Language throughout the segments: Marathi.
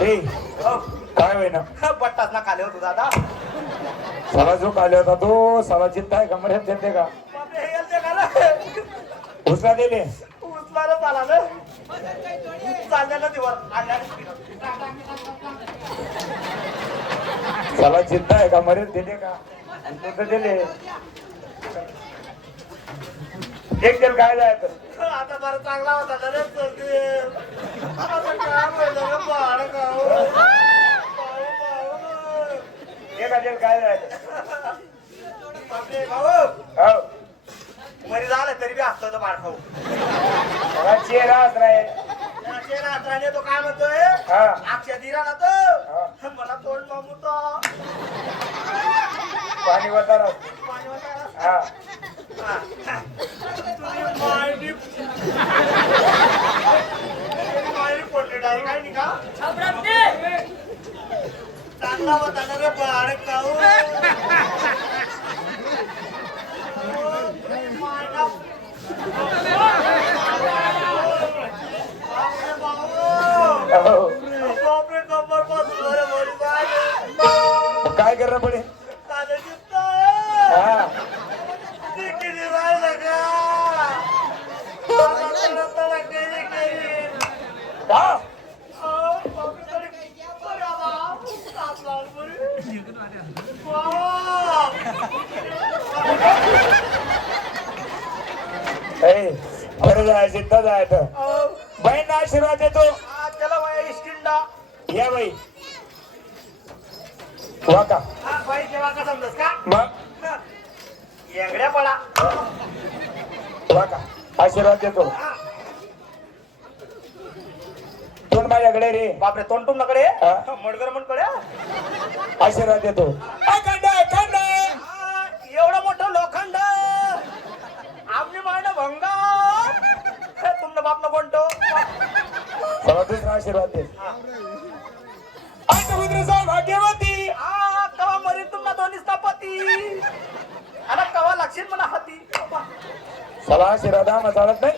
रे काय होईना बट्टाच ना खाले होतो दादा. साला जो काले होता तो साला चित्ता आहे का मर्याद देते का बापरे, हे गेलते का रे? उसला दिले उचलायला चाला ना चालण्याला दिवर आणल्याने साला चित्ता आहे का मर्याद देते का आणि तू तर दिले एक दिल काय जायचं आता बरं चांगला होता ना रे चलते. आता काय बोललं रे बाळ गाव. एका दिल काय जायचं बापरे भाऊ, हो मरी झालं तरी बी असतो तो बाळ खाऊ. मला चेहरा असराय त्याच्या नात्राने तो काय म्हणतोय, हा. अक्षय दिरा ना तो मला तोंड मामूतो पाणी वतार पाणी वाटायला. हा काय नाही का चांगला होता ना रे बाळ खाऊ. हो. बापरे, कंबर बसलो रे मोरी बाळ. काय करणं पडे चालेल दिसतंय. हा किती राहिलं का? मला तडतड केली केली. का बापरे, तरी बरं आला. साप लावून बरी. वाव. ए बरं जायचं इथं जायचं बहीण आशीर्वाद देतो त्याला वया इस्टिंडा. या बाई वाका हा बाई जेव्हा का समजस का मग येंगड्या पडा. वाका आशीर्वाद देतो तोंड माझ्याकडे रे बापरे, तोंड तुमच्याकडे हा. मडगर म्हणकडे आशीर्वाद देतो अखंड अखंड एवढं मोठं लोखंड आमने मायनं भंगा तुमनं बापनं कोणतो. सर्व दुसरा आशीर्वाद दे अष्टपुत्र सौभाग्यवती कवा मरी तुमना दोन्ही स्थापती आणि कवा लागशील म्हणा हाती. चला आशीर्वाद आम्हाला चालत नाही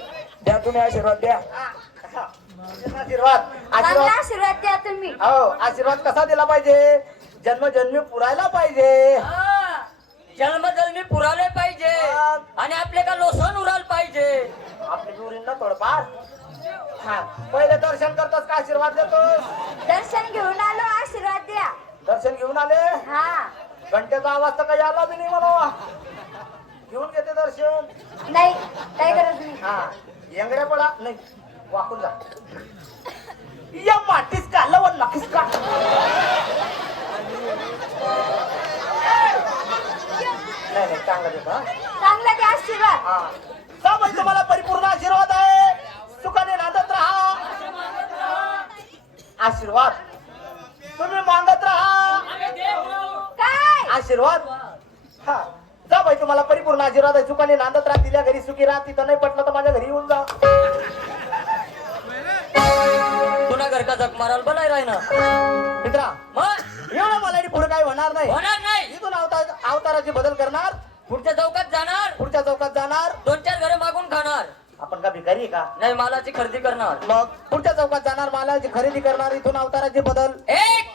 द्या तुम्ही आशीर्वाद द्या आशीर्वाद चांगला आशीर्वाद आशीर्वाद द्या तुम्ही. हो आशीर्वाद कसा दिला पाहिजे, जन्मजन्मी पुरायला पाहिजे. जन्मजन्मी पुराले पाहिजे आणि आपले का लोसन उराल पाहिजे. आपली दुरींना तोडपार. हा पहिले दर्शन करतोस का आशीर्वाद देतोस. दर्शन घेऊन आलो, आशीर्वाद द्या. दर्शन घेऊन आले, हा घंटेचा आवाज तर काही आला बी नाही मला. घेऊन घेते दर्शन. नाही काय गरज नाही. हा येंगड्या पडा नाही वाकून जा. या मातीस का लवण नक्कीच का नाही नाही चांगला देतो हा. चांगला द्या आशीर्वाद. हा त्यामुळे तुम्हाला परिपूर्ण आशीर्वाद आहे. सुखाने नांदत राहा. आशीर्वाद तुम्ही मागत राहा. काय आशीर्वाद हा जा बाई, तुम्हाला परिपूर्ण आशीर्वाद आहे. सुखाने नांदत राहा. दिल्या घरी सुखी राहा. तिथं नाही पटलं तर माझ्या घरी येऊन जा. पुन्हा घर का जग माराल बोलाय राही ना मित्रा मग एवढं मला पुढे काही होणार नाही. होणार नाही. इथून अवताराचे बदल करणार. पुढच्या चौकात जाणार, पुढच्या चौकात जाणार. 2-4 घरे मागून खाणार. आपण का भिकारी आहे का. नाही मालाची खरेदी करणार. मग पुढच्या चौकात जाणार, मालाची खरेदी करणार. इथून अवताराचे बदल. एक